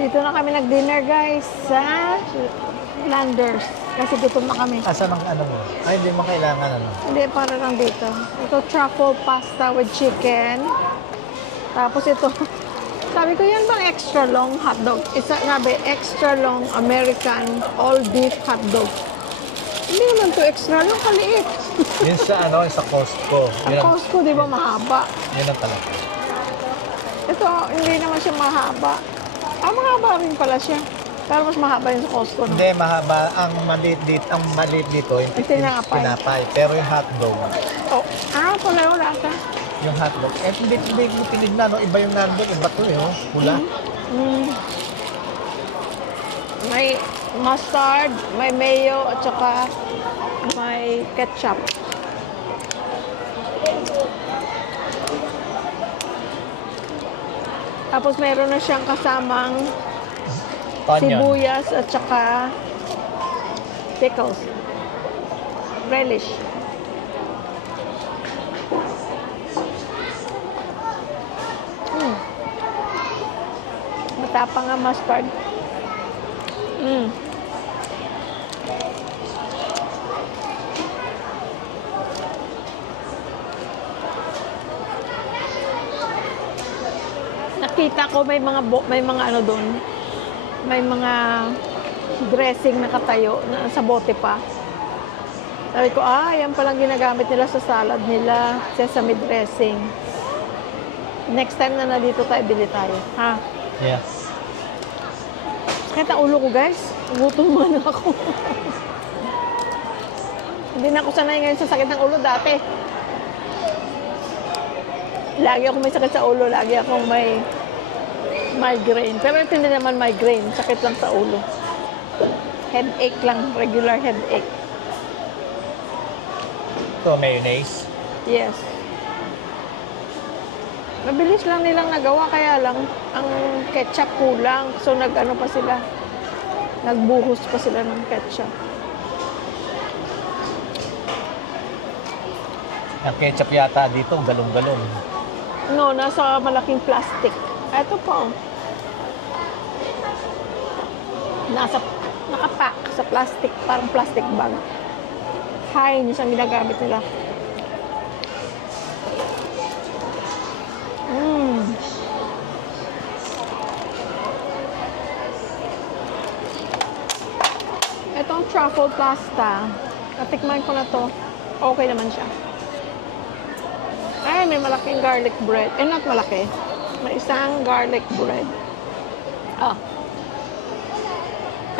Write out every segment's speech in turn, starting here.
Dito na kami nag-dinner guys sa Landers. Kasi gutom na kami. Asan ang ano mo? Ay, hindi mo kailangan ano. Hindi, para lang dito. Ito, truffle pasta with chicken. Tapos ito, sabi ko, yan bang extra long hotdog? Isa, sabi, extra long American all beef hotdog. Hindi naman to extra long, kaliit. Yun sa ano, sa Costco. Ang Costco, di ba mahaba? Yun ang talaga. Ito, hindi naman siya mahaba. Mahaba rin pala siya. Pero mas mahaba yun sa Costco. No? Hindi, mahaba. Ang maliit dito, yung pinapay. Pero yung hotdog, Oh, pala yung lasa. yung hotdog. Eh, hindi mo tinignan, no? Iba yung nandun, iba to eh, oh. Pula. May mustard, may mayo, at saka may ketchup. Tapos meron na siyang kasamang Onion. sibuyas at saka pickles. Relish. Matapang ang mustard. Nakita ko may mga ano doon. May mga dressing na katayo na sa bote pa. Sabi ko, yan palang ginagamit nila sa salad nila, sesame dressing. Next time na nandito tayo, bili tayo. Ha? Yeah. Sakit ang ulo ko, guys. Gutom man ako. Hindi na ako sanay ngayon sa sakit ng ulo dati. Lagi ako may sakit sa ulo, lagi akong may migraine. Pero ito hindi naman migraine, sakit lang sa ulo. Headache lang, regular headache. Ito, mayonnaise. Yes. Mabilis lang nilang nagawa, kaya lang ang ketchup kulang. So nag-ano pa sila, nagbuhos pa sila ng ketchup. Ang ketchup yata dito, galong-galong. No, nasa malaking plastic. Ito po. Nakapack sa plastic, parang plastic bag. Heinz ang ginagamit nila. Itong truffle pasta, natikman ko na to. Okay naman siya. Ay, may malaking garlic bread. Not malaki. May isang garlic bread.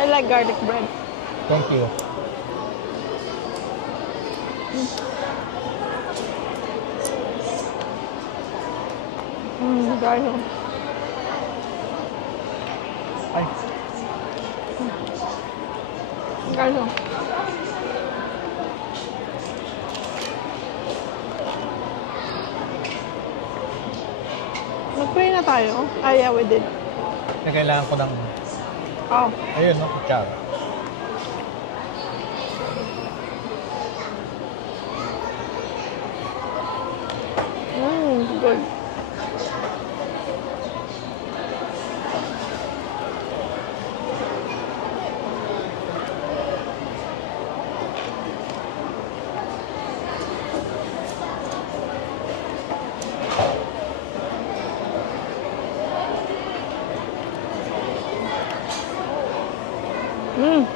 I like garlic bread. Thank you. Garlic. Ay, Garlic. Mag-pray na tayo. Yeah, we did. kailangan ko ng... Ayun, no? Kutsara. Good.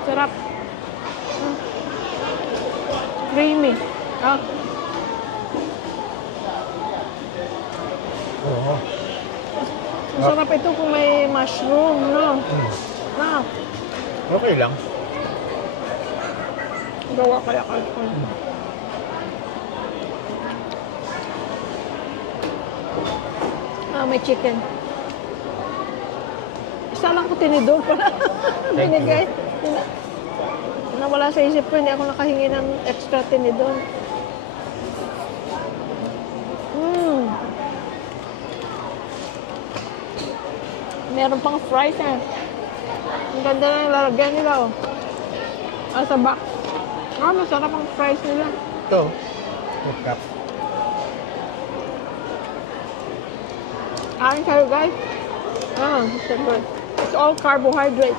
Sarap. Creamy. Oo. Masarap ito kung may mushroom, no? Okay lang. Gawa kaya ko. May chicken. Isa lang ko tinidor pala. Binigay. Nawala sa isip ko, hindi ako nakahingi ng extra tinidor. Meron pang fries eh. Ang ganda na yung lalagyan nila, oh. Sa box. Masarap ang fries nila. Ito. Ketchup. Kain kayo, guys. It's good. It's all carbohydrate.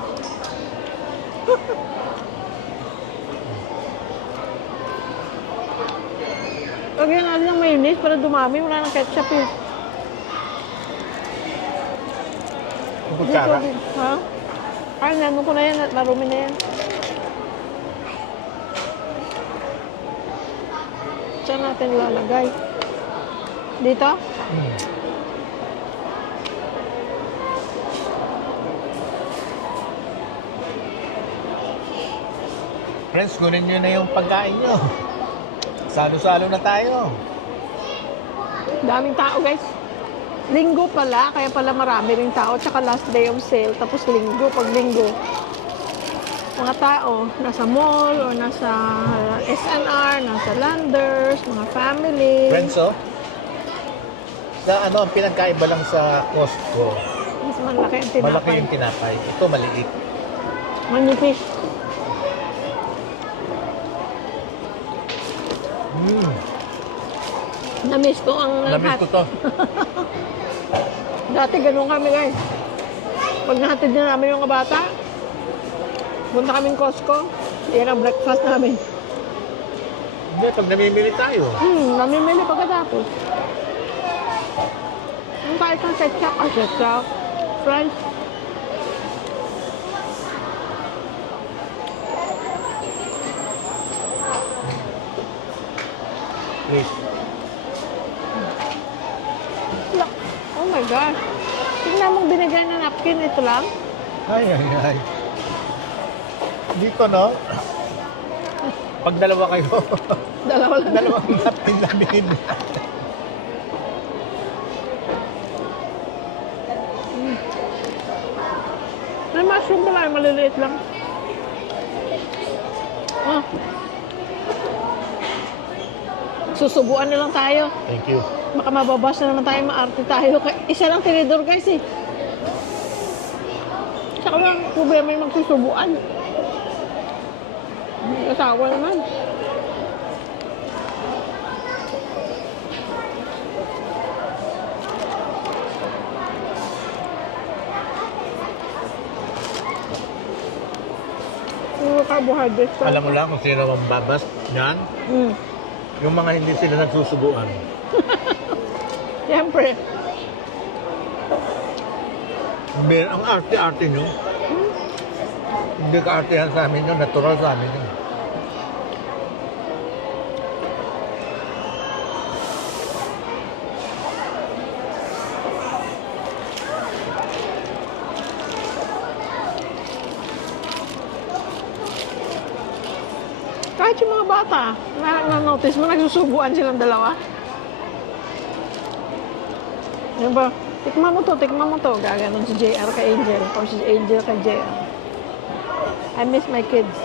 Lagyan natin ng mayonnaise para dumami. Wala ng ketchup eh. Kutsara. Ha? Ay, nanon ko na yan at marumi na yan. Saan natin lalagay? Dito? Friends, kunin nyo na yung pagkain nyo. Salo-salo na tayo. Daming tao, guys. Linggo pala, kaya pala marami ring tao. Tsaka last day of sale, tapos linggo. Pag linggo, mga tao, nasa mall o nasa SNR, nasa Landers, mga family. Friends, oh. Sa ano, ang pinagkaiba lang sa Costco, Mas malaki ang tinapay. malaki yung tinapay. Ito maliit. Manipis. Namiss ko ang Namiss ko to. Dati ganun kami, guys. Pag nahatid na namin yung bata, punta kaming Costco, yan ang breakfast namin. Hindi, pag namimili tayo. Namimili pagkatapos. Ang kahit ng ketchup, fries. Please. Oh my gosh. Tingnan mong binigay na napkin, ito lang. Ay, ay, ay. Dito, no? Pag dalawa kayo, Dalawa lang. dalawang napkin lang binili. May mushroom pala, maliliit lang. Oh. Susubuan na lang tayo. Thank you. Baka mababas na naman tayo, maarte tayo. Isa lang tinidor, guys, eh. Saka lang, problema yung magsusubuan. May asawa naman. Puro carbohydrates. Alam mo lang kung sino ang babas yan? Yung mga hindi sila nagsusubuan. Siyempre. Ang arte-arte nyo. Hindi ka-artehan sa amin yun, natural sa amin yun. Kahit yung mga bata, na-notice mo, nagsusubuan silang dalawa. Yan ba? Tikman mo to. Gaganon si JR kay Angel. O si Angel kay JR. I miss my kids.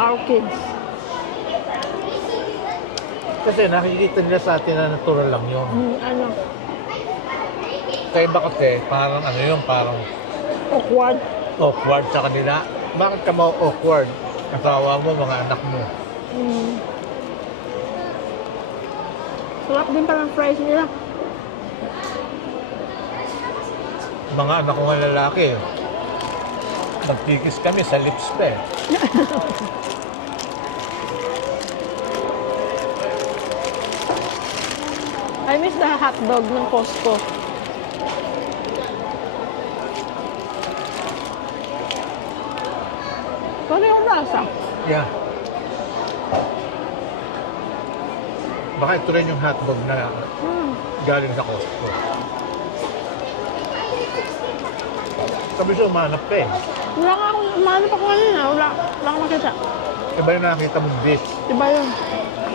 Our kids. Kasi nakikita nila sa atin na natural lang yun. Ano? Kaya iba kasi, parang ano yun, parang Awkward. awkward sa kanila. Bakit ka awkward? Asawa mo, mga anak mo. Sarap din parang fries nila. Mga anak ko nga lalaki. Nagkikis kami sa lips pa eh. I miss the hotdog ng Costco. Parehong lasa. Yeah. Baka ito rin yung hotdog na galing sa Costco. Sabi siya, umanap ka eh. Wala nga akong, maano pa ko kanina. Wala akong makita. Iba yung nakakita mong dish. Diba yun?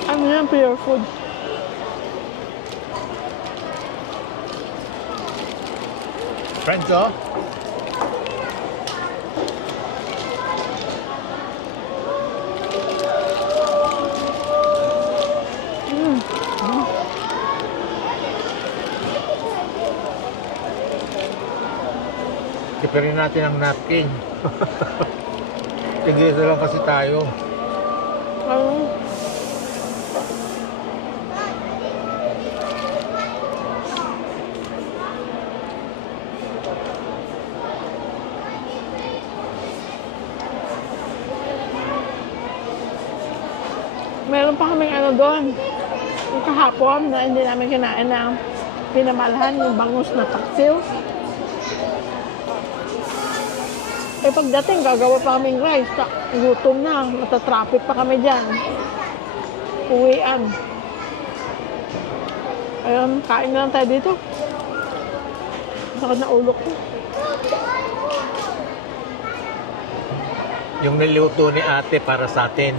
Ano yan, pure food. Friends, oh. Kipirin natin ang napkin. Tigisa lang kasi tayo. Ano? Meron pa kaming ano doon. Yung kahapon na hindi namin kinain na pinamalahan yung bangus na taksiw. Eh pagdating, gagawa pa kaming rice. Gutom na. Matatraffic pa kami dyan. Uwian. Ayun, kain na lang tayo dito. Sakit na ulo ko. Yung niluto ni ate para sa atin.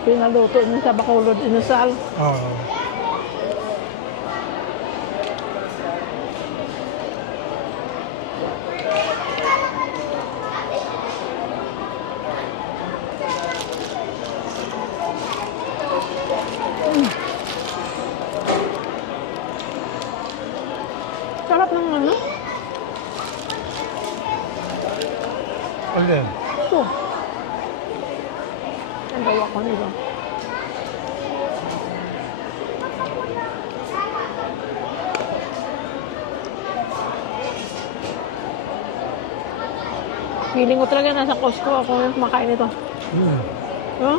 Pinaluto niya sa Bacolod Inasal. Oo. Sarap ng ano? Alin? Ito. Ang gawa ko nito. Feeling ko talaga nasa Costco ako yung kumakain nito. Huh?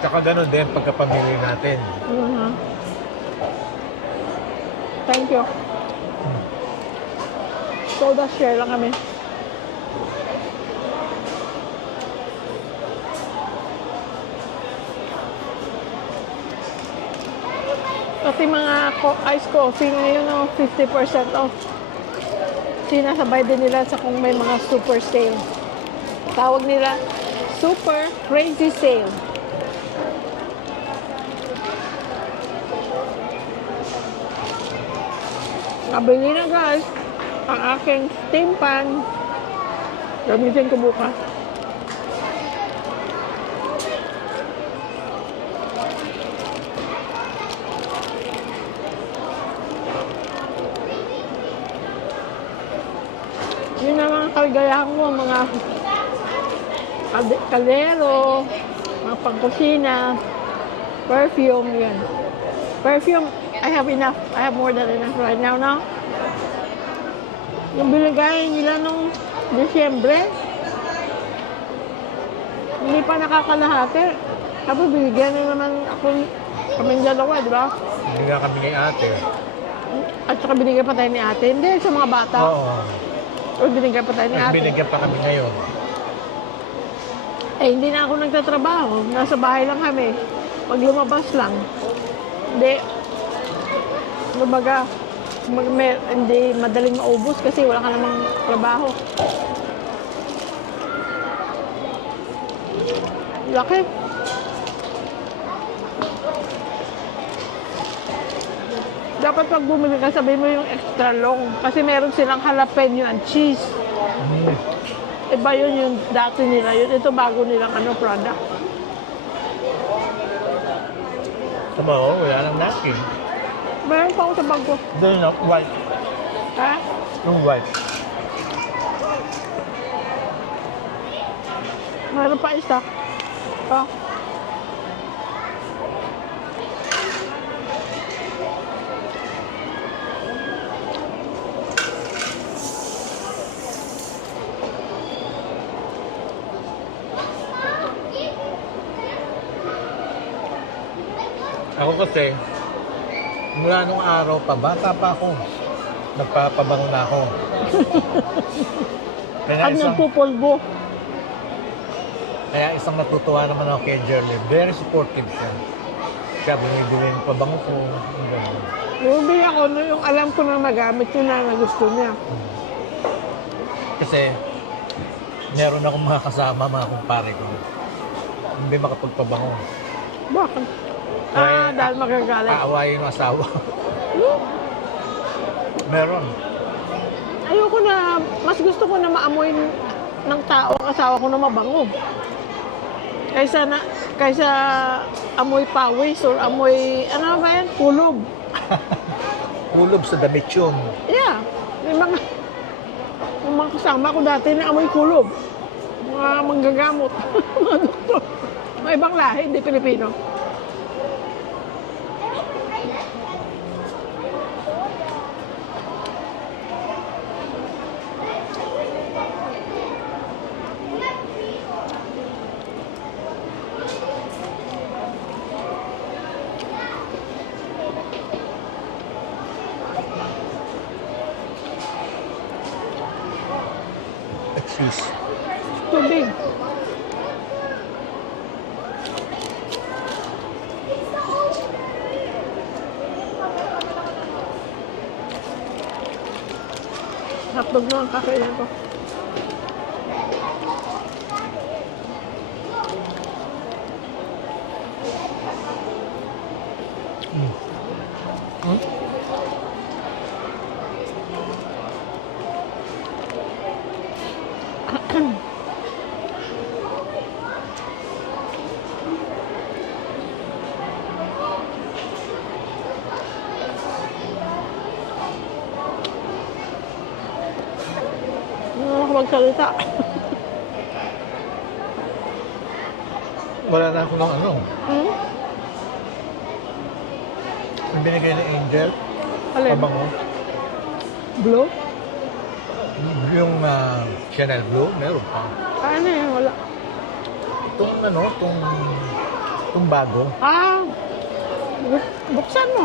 Tsaka gano'n din pagkapamili natin. Thank you. Soda share lang kami. Pati mga ice coffee ngayon, 50% off. Sinasabay din nila sa kung may mga super sale. Tawag nila, super crazy sale. Nabili na guys, ang aking steam pan. Gamitin ko bukas. Yun ang mga kaligayahan ko, mga kaldero, mga pangkusina, perfume, yan. Perfume, I have enough. I have more than enough right now, no? Yung binigay nila nung Desyembre, hindi pa nakakalahati. Tapos binigyan na naman ako kaming dalawa, di ba? Binigyan kami ni ate. At saka binigyan pa tayo ni ate. Hindi, sa mga bata. Oo. O binigyan pa tayo ni At ate. binigyan pa kami ngayon. Eh, hindi na ako nagtatrabaho. Nasa bahay lang kami. Pag lumabas lang. Hindi. Kumbaga, hindi madaling maubos kasi wala ka namang trabaho. Laki. Dapat pag bumili ka, sabihin mo yung extra long. Kasi meron silang jalapeno and cheese. Iba yun yung dati nila yun. Ito bago nilang product. Tama ko, wala nang napkin. Meron pa ako sa bag ko. Doon na, white. Ha? Yung white. Meron pa isa. Ha? Ako kasi, mula nung araw pa, bata pa ako. Nagpapabango na ako. At nagpupulbo. Kaya isang natutuwa naman ako kay Jeremy. Very supportive siya. Kaya binibili ng pabango ko. Yung ako, yung alam ko na magamit yun na gusto niya. Kasi, meron akong mga kasama, mga kumpare ko. Hindi makapagpabango. Bakit? Kaya, Dahil magagalit. Aawayin ng asawa. Meron. Ayoko na, mas gusto ko na maamoy ng tao ang asawa ko na mabango. Kaysa amoy pawis or amoy, ano ba yan? Kulob. Kulob sa damit yun. Yeah. Yung mga kasama ko dati na amoy kulob. Mga manggagamot. Mga doktor. Mga ibang lahi, hindi Pilipino. sis. Tubig. Hotdog na ang kakainin ko. Hmm? Hindi na ako magsalita. Wala na ako ng ano. Hmm? Yung binigay ni Angel, Alin? pabango. Blue? Yung Chanel Blue, meron pa. Ano yun? Wala. Itong ano, itong bago. Ah! Buksan mo.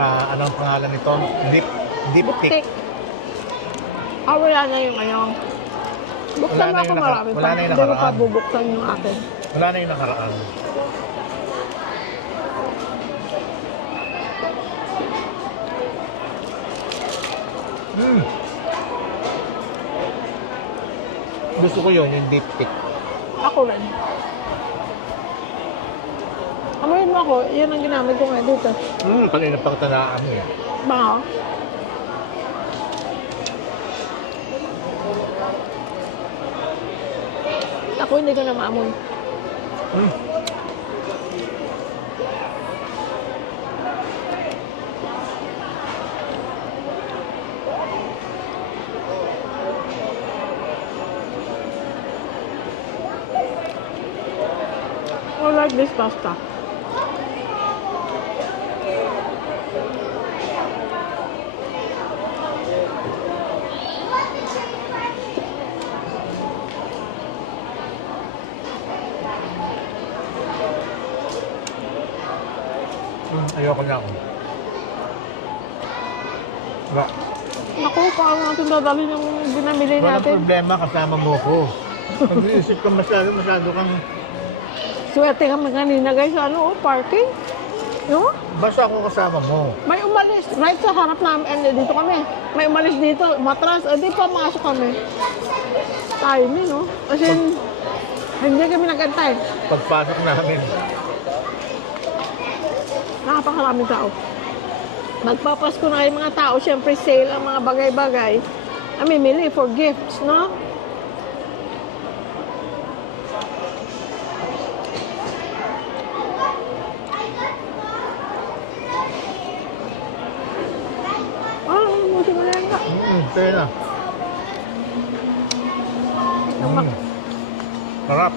Anong pangalan nito? Diptyque. Buktik. Ah, wala na yung ano. Buksan Wala mo na ako yung marami wala pa. na yung Hindi ko pa nakaraan. bubuksan yung akin. Wala na yung nakaraan. Gusto ko yun, yung diptyque. Ako rin. Amoyin mo ako. Yan ang ginamit ko ngayon dito. Kanina pang tanaan mo eh. Bango. Ako hindi ko na maamoy. Mm. I like this pasta. Ayoko na ako. Wala. Naku, paano natin dadalhin yung binamili Walang natin? problema, kasama mo ko. Pag-iisip ka masyado kang... Swerte kami kanina guys, ano, parking. No? Basta ako kasama mo. May umalis, right sa harap namin, dito kami. May umalis dito, matras, di pa masok kami. Timing, no? Kasi hindi kami nagantay. Pagpasok namin, Napakaraming tao. Magpapasko na yung mga tao, syempre sale ang mga bagay-bagay. Mamimili for gifts, no? Musi mo na yan ka. Kaya na. Sarap.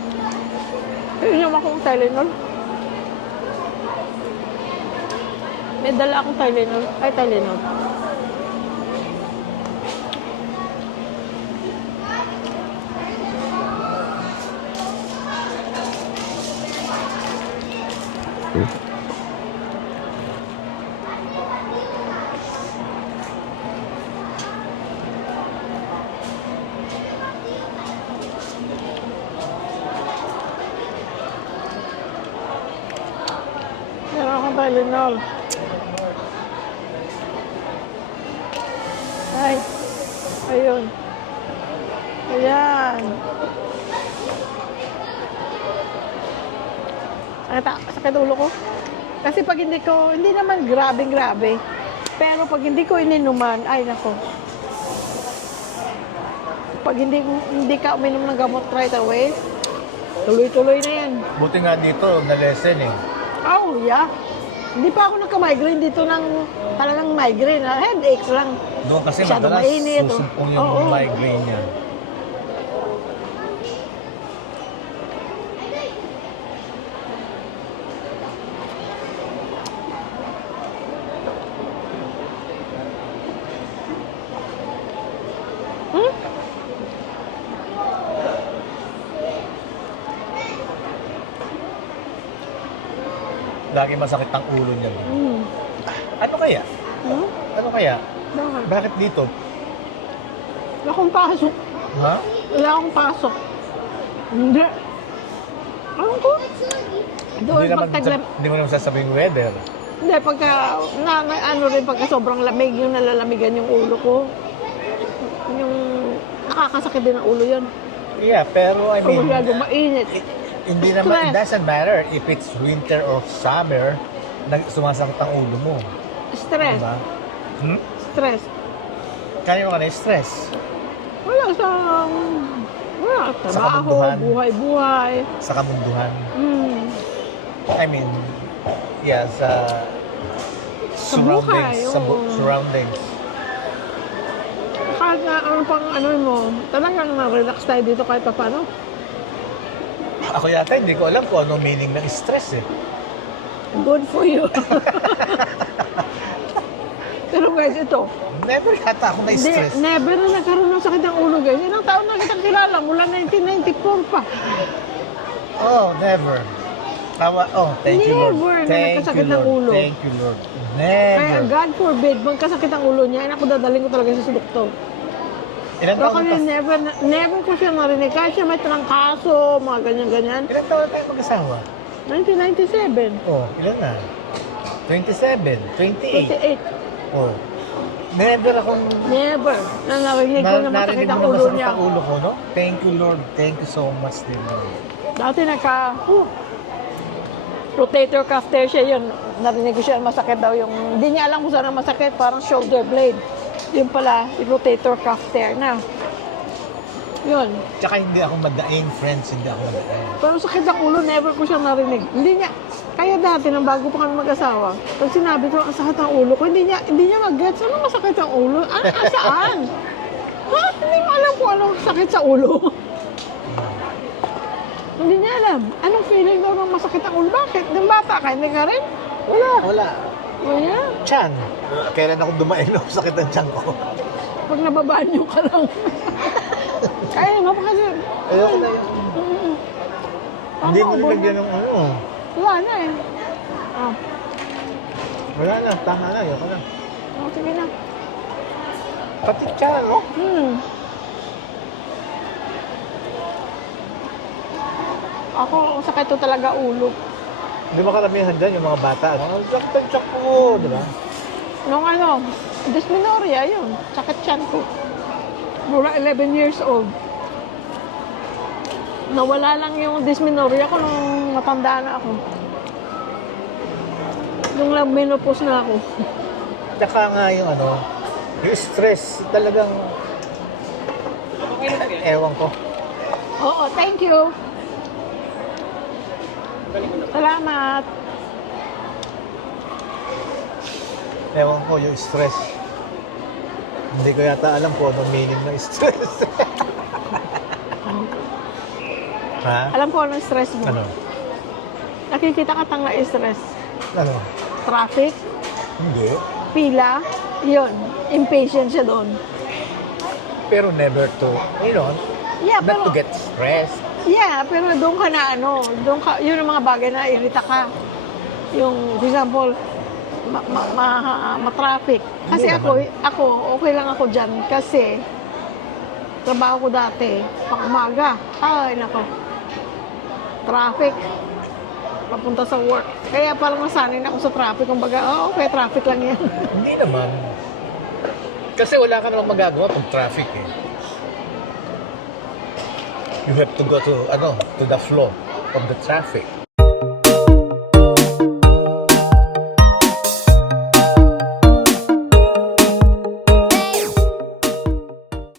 Inom akong Tylenol. May dala akong Tylenol. Ay, Tylenol. Meron akong Tylenol. Ay. Ayun. Ayan. Sakit ulo ko. Kasi pag hindi naman grabe. Pero pag hindi ko ininuman, ay nako. Pag hindi ka uminom ng gamot right away, tuloy-tuloy na yan. Buti nga dito, na-lesson eh. Oh, yeah. Hindi pa ako nagka-migraine dito ng talagang migraine. Headaches lang. Doon kasi Masyado madalas mainit, oh. susumpong yung Oo. migraine niya. Lagi masakit ang ulo niya. Ano kaya? Hmm? Ano kaya? Bakit? Bakit dito? Wala akong pasok. Ha? Wala akong pasok. Hindi. Ano ko? Doon Hindi mo naman sasabing weather. Hindi, pagka, ano rin, pagka sobrang lamig, yung nalalamigan yung ulo ko. Yung, nakakasakit din ang ulo yun. Yeah, pero I Kung mean, masyado mainit. hindi naman, it doesn't matter if it's winter or summer, sumasakit ang ulo mo. Stress. Diba? Hmm? Stress. Kaya mo ka na-stress Wala sa, wala, trabaho, kamunduhan. buhay-buhay. sa kamunduhan. Hmm. I mean, yeah, sa buhay, surroundings. oo. Surroundings. Kahit na ano pang ano mo, talagang na-relax tayo dito kahit pa paano. Ako yata, hindi ko alam kung anong meaning ng stress eh. Good for you. Pero guys, ito, Never yata ako na-stress. never na nagkaroon ng sakit ng ulo guys. Ilang taon na kitang kilala, mula 1994 pa. Oh, never. Thank you, Lord. Never na Thank you, nagkasakit ng Lord. ulo. Thank you, Lord. Kaya Never. God forbid, magkasakit ang ulo niya, ako dadaling ko talaga sa doktor. Ilan Pero taon kami na never ko siya narinig. Kahit siya may trangkaso, mga ganyan-ganyan. Ilan taon na tayo mag-asawa? 1997. Oh, ilan na? 27, 28. 28. Oh. Never akong Never. Na narinig ko na masakit narinig ang mo na ulo masakit niya. ang ulo ko, no? Thank you, Lord. Thank you so much din, Lord. Dati rotator cuff tear siya yun. Narinig ko siya masakit daw yung, hindi niya alam kung saan ang masakit, parang shoulder blade. Yun pala, yung rotator cuff tear na. Yun. Tsaka hindi ako madaing, friends. Hindi ako madaing. Pero sakit ang ulo, never ko siya narinig. Hindi niya, kaya dati, nang bago pa kami mag-asawa, pag sinabi ko, ang sakit ang ulo ko, hindi niya mag-gets, ano masakit ang ulo? Saan? Ha? Hindi mo alam kung anong sakit sa ulo. Hindi niya alam. Anong feeling daw ng masakit ang ulo? Bakit? Nung bata ka, hindi ka rin? Wala. Wala. Wala. Tiyan. Kailan ako dumain ng sakit ng tiyan ko? Pag nababaan nyo ka lang. Kaya nga pa kasi. Ayoko na yun. Hindi mo Ubod nilagyan ng ano. Wala na eh. Ah, Wala na. Tama na. Ayoko na. sige na. Pati tiyan, no? Ako, ang sakit to talaga ulo. Hindi ba karamihan dyan yung mga bata? Ang sakit ng tiyan ko, di ba? Nung ano, dysmenorrhea yun. Sakit tiyan ko. Mura 11 years old. Nawala lang yung dysmenorrhea ko nung matanda na ako. Nung menopause na ako. Tsaka nga yung ano, yung stress talagang ewan ko. Oo, thank you. Salamat. Ewan ko yung stress. Hindi ko yata alam kung anong meaning ng stress. Ha? Alam ko anong stress mo. Ano? Nakikita ka tang na-stress. Ano? Traffic, Hindi. pila, yun. Impatient siya doon. Pero never to, Yeah, not pero, to get stressed. yeah, pero doon ka na doon ka, yun ang mga bagay na irita ka. Yung, for example, ma-traffic. Kasi Hindi ako, okay lang ako dyan kasi trabaho ko dati, pang umaga. Ay, nako. Traffic. Papunta sa work. Kaya parang nasanay na ako sa traffic. Kumbaga, okay, traffic lang yan. Hindi naman. Kasi wala ka namang magagawa pag traffic eh. You have to go to the flow of the traffic.